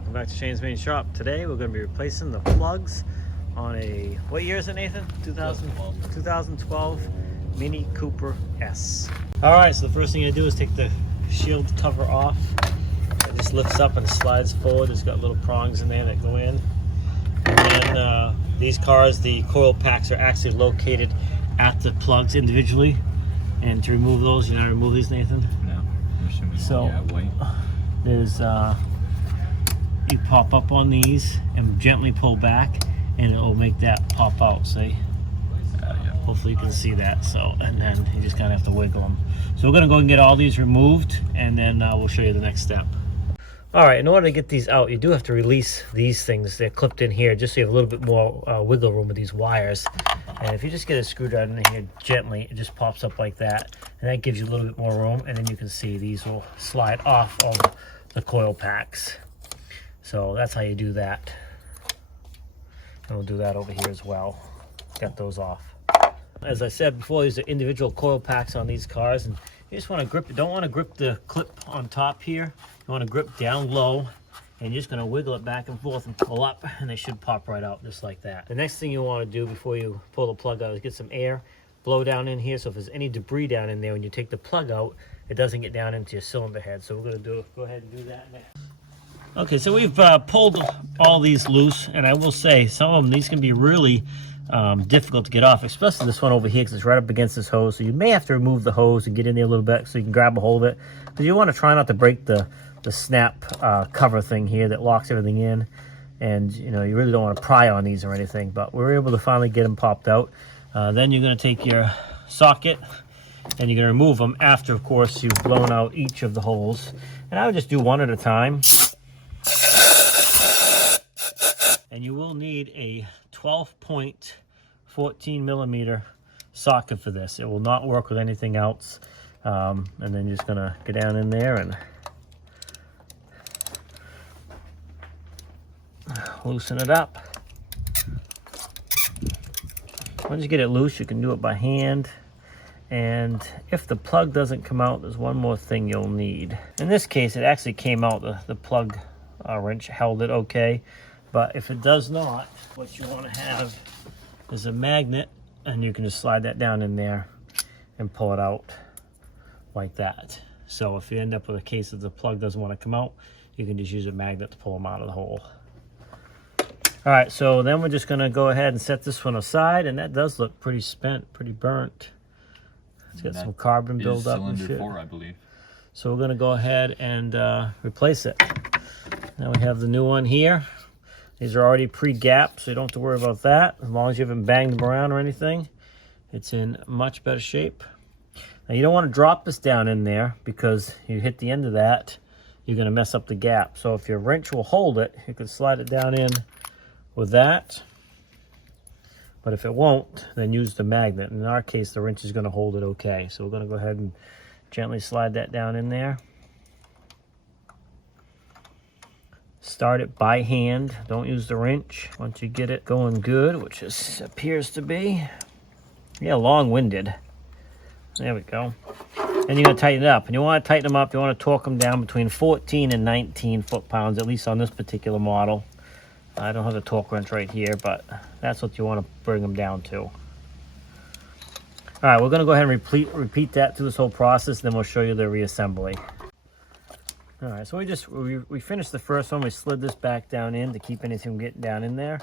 welcome back to Shane's Main Shop. Today we're going to be replacing the plugs on a, what year is it, Nathan? 2012 Mini Cooper S. Alright, so the first thing you do is take the shield cover off. It just lifts up and slides forward. It's got little prongs in there that go in. And then these cars, the coil packs are actually located at the plugs individually. And to remove those, you know how to remove these, Nathan? No. So yeah, wait. There's you pop up on these and gently pull back and it'll make that pop out, see? Yeah. Hopefully you can see that. So, and then you just kind of have to wiggle them. So we're gonna go and get all these removed and then we'll show you the next step. All right, in order to get these out, you do have to release these things. They're clipped in here just so you have a little bit more wiggle room with these wires. And if you just get a screwdriver in here gently, it just pops up like that. And that gives you a little bit more room. And then you can see these will slide off of the coil packs. So that's how you do that. And we'll do that over here as well. Get those off. As I said before, these are individual coil packs on these cars. And you just want to grip it. Don't want to grip the clip on top here. You want to grip down low. And you're just going to wiggle it back and forth and pull up, and they should pop right out just like that. The next thing you want to do before you pull the plug out is get some air, blow down in here, so if there's any debris down in there, when you take the plug out, it doesn't get down into your cylinder head. So we're going to go ahead and do that next. Okay, so we've pulled all these loose, and I will say some of them, these can be really difficult to get off, especially this one over here because it's right up against this hose. So you may have to remove the hose and get in there a little bit so you can grab a hold of it, because you want to try not to break the snap cover thing here that locks everything in. And you know, you really don't want to pry on these or anything, but we're able to finally get them popped out. Then you're going to take your socket and you're going to remove them after, of course, you've blown out each of the holes. And I would just do one at a time. And you will need a 12.14 millimeter socket for this. It will not work with anything else. And then you're just going to go down in there and loosen it up. Once you get it loose, you can do it by hand. And if the plug doesn't come out, there's one more thing you'll need. In this case, it actually came out. The plug wrench held it okay. But if it does not, what you want to have is a magnet, and you can just slide that down in there and pull it out like that. So if you end up with a case that the plug doesn't want to come out, you can just use a magnet to pull them out of the hole. All right, so then we're just going to go ahead and set this one aside, and that does look pretty spent, pretty burnt. It's got some carbon buildup and shit. Cylinder 4, I believe. So we're going to go ahead and replace it. Now we have the new one here. These are already pre-gapped, so you don't have to worry about that. As long as you haven't banged them around or anything, it's in much better shape. Now you don't want to drop this down in there, because you hit the end of that, you're going to mess up the gap. So if your wrench will hold it, you can slide it down in with that. But if it won't, then use the magnet. In our case, the wrench is going to hold it okay. So we're going to go ahead and gently slide that down in there. Start it by hand. Don't use the wrench. Once you get it going good, which appears to be, yeah, long-winded. There we go. And you're going to tighten it up. And you want to tighten them up. You want to torque them down between 14 and 19 foot-pounds, at least on this particular model. I don't have the torque wrench right here, but that's what you want to bring them down to. All right, we're going to go ahead and repeat that through this whole process, then we'll show you the reassembly. All right, so we finished the first one. We slid this back down in to keep anything from getting down in there.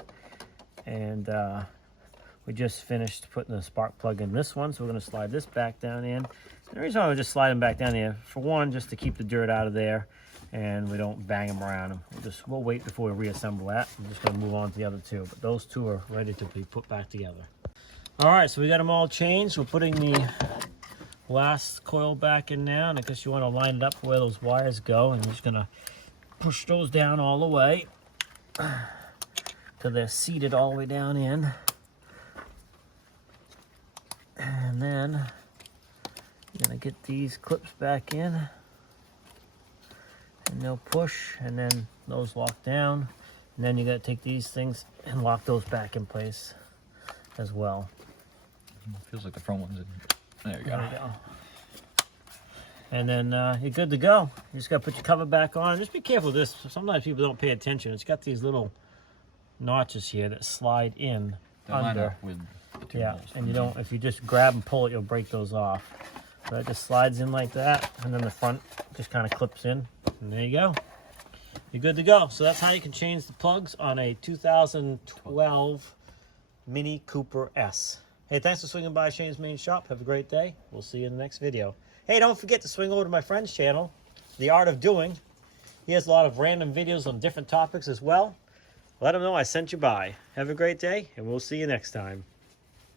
And we just finished putting the spark plug in this one, so we're going to slide this back down in. And the reason why we're just sliding back down here, for one, just to keep the dirt out of there, and we don't bang them around. We'll wait before we reassemble that. I'm just going to move on to the other two, but those two are ready to be put back together. All right, so we got them all changed. We're putting the last coil back in now, and I guess you want to line it up where those wires go, and you're just going to push those down all the way till they're seated all the way down in. And then you're going to get these clips back in, and they'll push, and then those lock down, and then you got to take these things and lock those back in place as well. Feels like the front one's in. There you go. There we go. And then you're good to go. You just got to put your cover back on. Just be careful with this. Sometimes people don't pay attention. It's got these little notches here that slide in under. With yeah, and you don't, if you just grab and pull it, you'll break those off. So it just slides in like that, and then the front just kind of clips in, and there you go. You're good to go. So that's how you can change the plugs on a 2012 Mini Cooper S. Hey, thanks for swinging by Shane's Main Shop. Have a great day. We'll see you in the next video. Hey, don't forget to swing over to my friend's channel, The Art of Doing. He has a lot of random videos on different topics as well. Let him know I sent you by. Have a great day, and we'll see you next time.